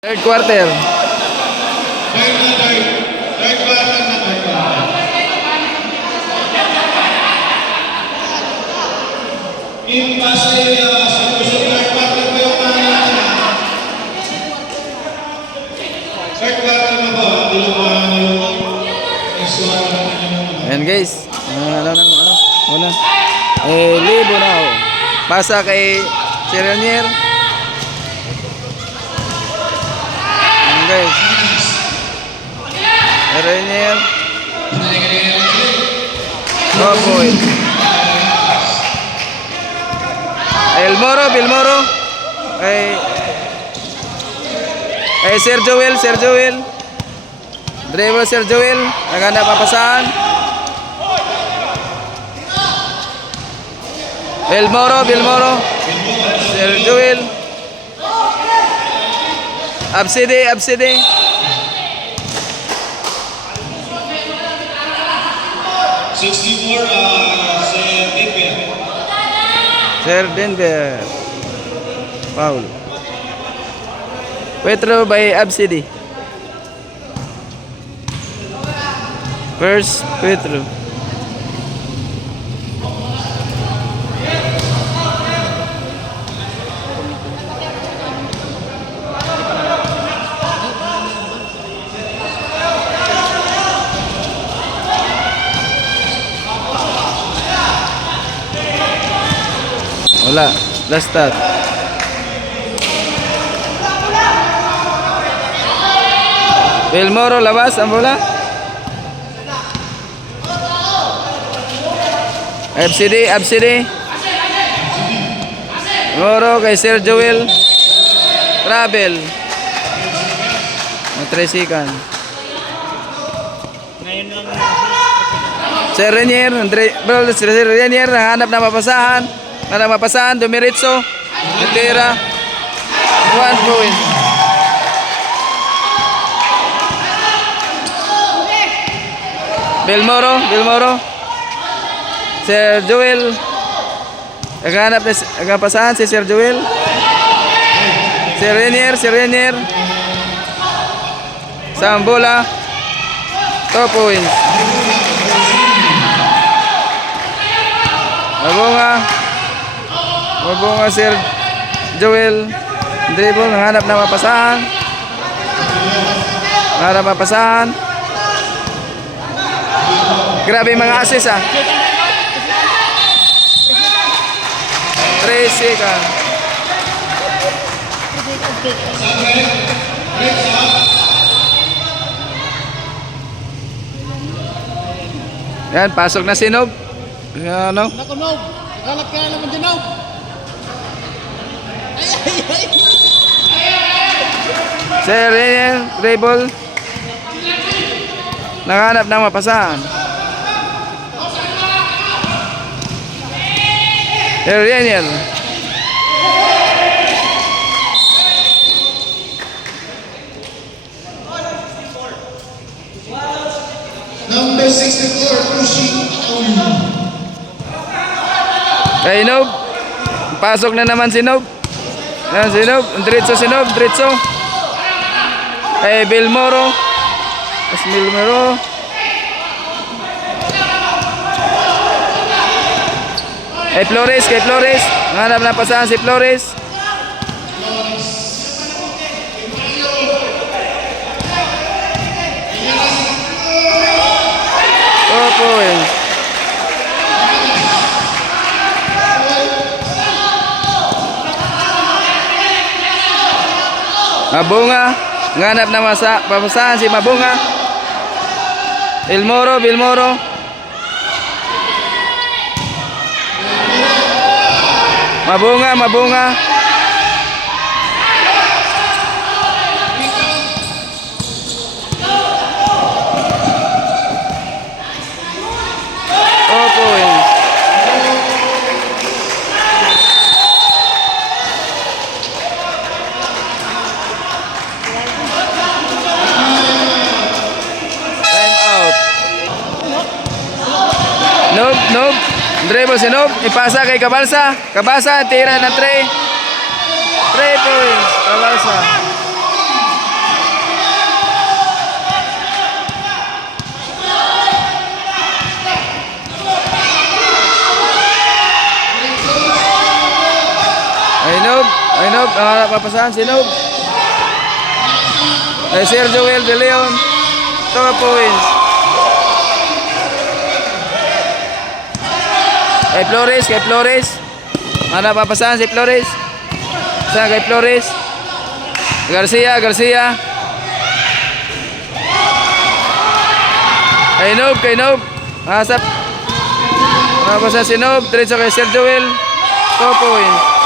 Third quarter. Ayan guys. Una. Libo na ako. Pasa kay Cheronier. Ayan guys. Cheronier. Oh boy. Bilmoro. Sir Joel. Driver Sir Joel. Naganda papasahan. Bilmoro. Sir Joel. Abside. 64, Sir Denver. Foul. Petro by Abside. First Petro. Wala. Last start. Bilmoro labas ang bola. Abside. Moro kay Sir Joel. Travel. Matresikan. Sir Renier, Sir Renier nanghanap na mapasahan. Dumiritso. Natira. 1 point. Bilmoro. Sir Joel. Naghanap na nagpasahan si Sir Joel. Sir Renier. Sambola. 2 points. Mabunga Sir Joel. Dribble, nanghanap na mapasahan. Grabe mga assist 3 seconds. Yan, pasok na si Nob. Ano? Nakunog. Nakalat ka naman dyan, Nob. Sir Renier, dribble. Nanghanap ng mapasahan. Sir Renier. Number 64, pushing on. Kay Nob. Pasok na naman si Nob. Yan si Nob. Diretso. Bilmoro. Flores. Nganap na pasahan si Flores. Opo. Mabunga. Nganap na papasahan si Mabunga. Bilmoro. Mabunga. Opo. Time out. Nob. Dribble si Nob. Ipasa kay Cabalsa. Tira ng 3 points. Cabalsa. Nob, papasahan si Nob. Kay Sir Joel De Leon. 2 points. Kay Flores. Papasahan si Flores. Sa kay Flores. Garcia. Kay Nob. Asap. Papasahan si Nob. Diretso kay Sir Joel. 2 points.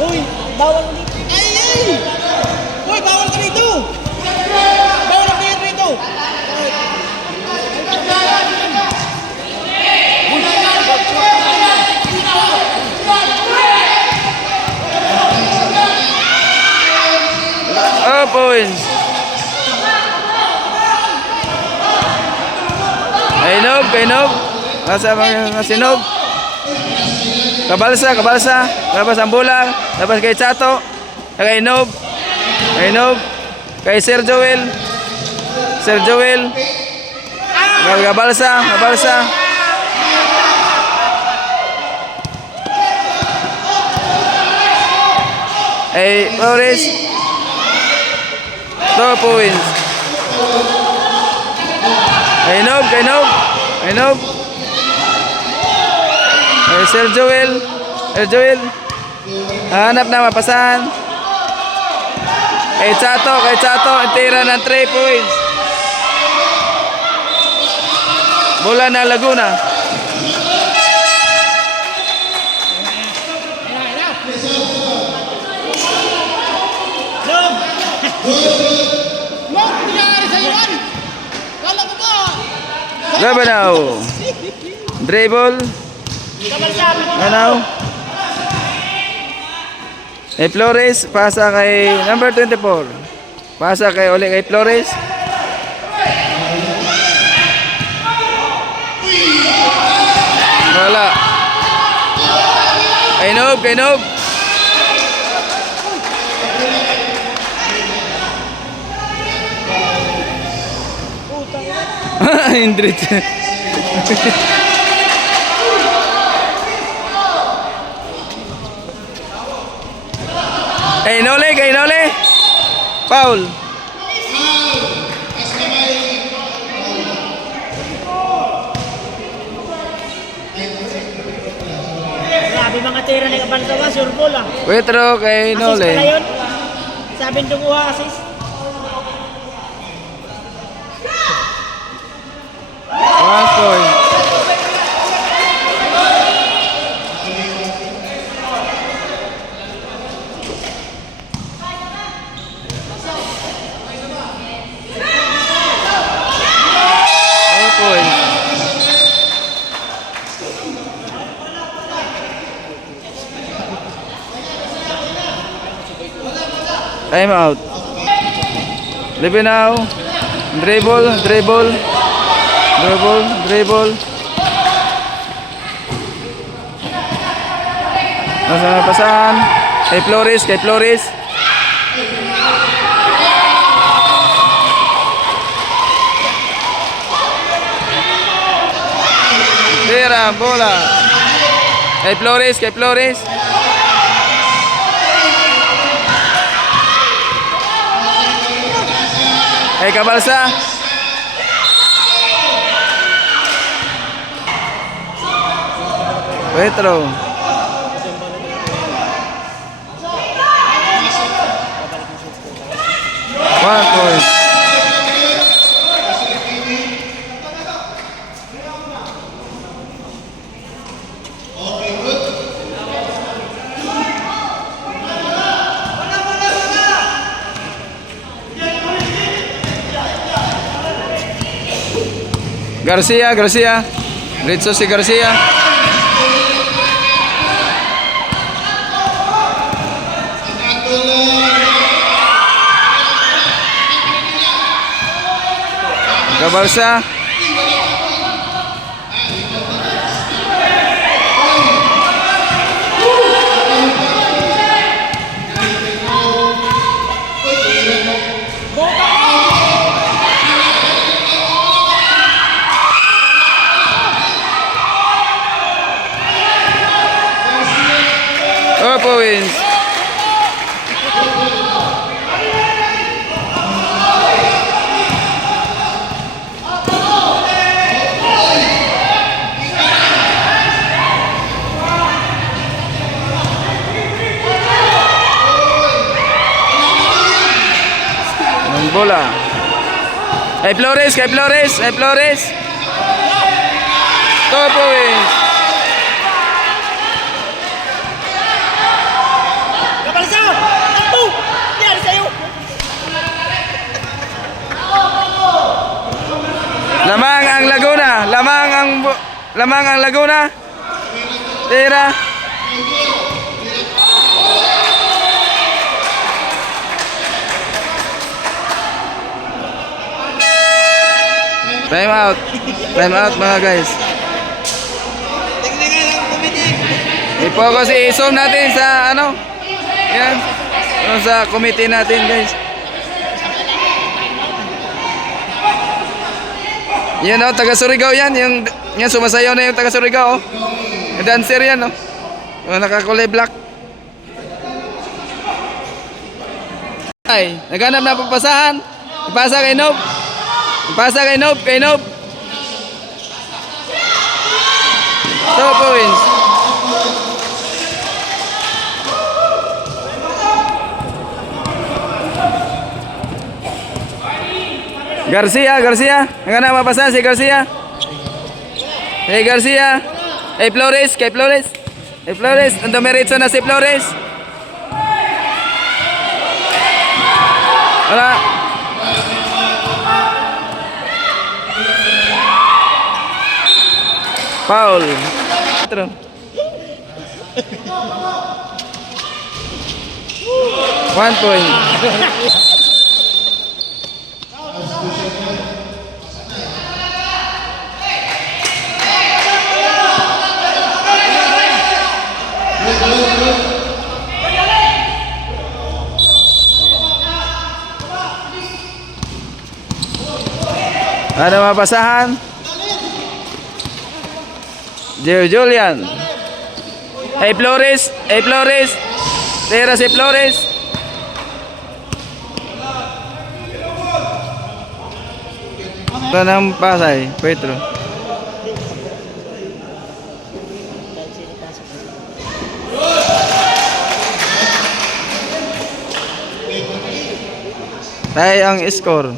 Uy, bawal ka dito. Ay! Uy, bawal ka dito. Bawal ka dito. Points. Kay Nob. Asa mga si Nob. Kabalsa. Labas ang bola. Labas kay Chato. Kay Nob. Kay Sir Joel. Kabalsa. Flores. 2 points. Kay Nob. Sir Joel. Hanap na mapasahan. Kay Chato. Tira ng 3 points. Bola na Laguna. Gabanaw. Dribble. Gabanaw. Flores, pasa kay number 24. Pasa kay Flores. Wala. Kay Nob. Indrit. Kay Nole. Foul. Grabe mga tira ng Kabansa ba, sure ball ah. Wetro kay Assist Nole. pala yun. Sabi nung assist. One point. Time out. Live now. Dribble. Nasa pasahan. Kay Flores. Tira, bola. Kay Flores. Kay Kabalsa. Petro. One point. Garcia. Rizzo si Garcia. Kabalsa. Bola. Kay Flores, kay Flores, kay Flores. 2 points. Kabalsa! Takbo! Yan sa'yo! Lamang ang Laguna, lamang ang Laguna. Tira. Time out. Time out mga guys. Tingnan lang committee. I-focus, i-zoom natin sa ano. Yan. Ano sa committee natin guys. Yan o, taga Surigao yan. Yung sumasayaw na yung taga Surigao. Yung dancer yan o. Yung nakakulay black. Ay, naghanap na papasahan. Ipasa kay Nob. Ipasa kay Nob, kay Nob. 2 points. Garcia. Naghanap mapasahan si Garcia. Hey Garcia. Hey Flores, kay Flores. Hey Flores, ang dumiretso na si Flores. Wala. Foul. 1 point. Ada mapasahan. Julian. Hey Flores, hey Flores. Tira si Flores. Tanang Pasay, Petro. Tayo ang score.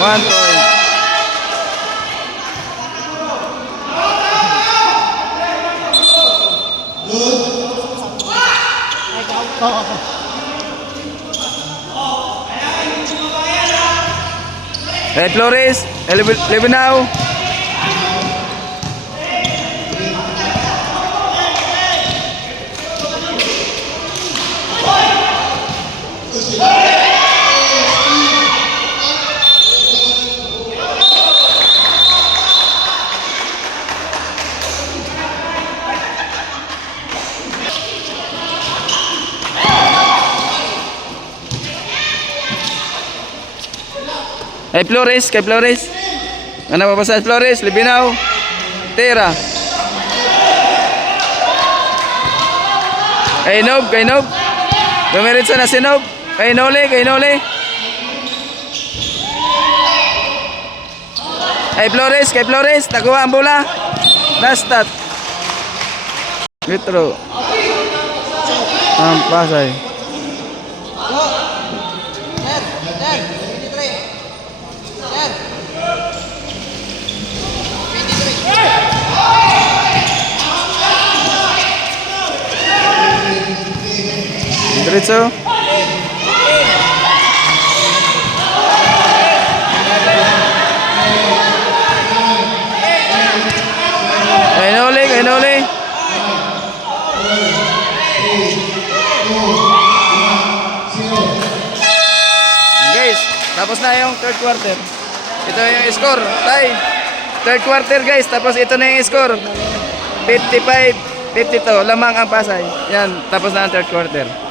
One point. Hey Flores, Lebenau. Hey Flores, kay Flores. Ano pa sa Flores, Libinaw. Tira. Kay Nob, kay Nob. Dumiretso na si Nob. Kay Nole, kay Nole. Kay Flores, nakuha ang bola. Last shot. Petro. Ang Pasay. Diretso. Kay Nole, kay Nole. Guys, tapos na yung third quarter. Ito yung score, tie. Third quarter guys, tapos ito na yung score. 55-52, lamang ang Pasay. Yan, tapos na ang third quarter.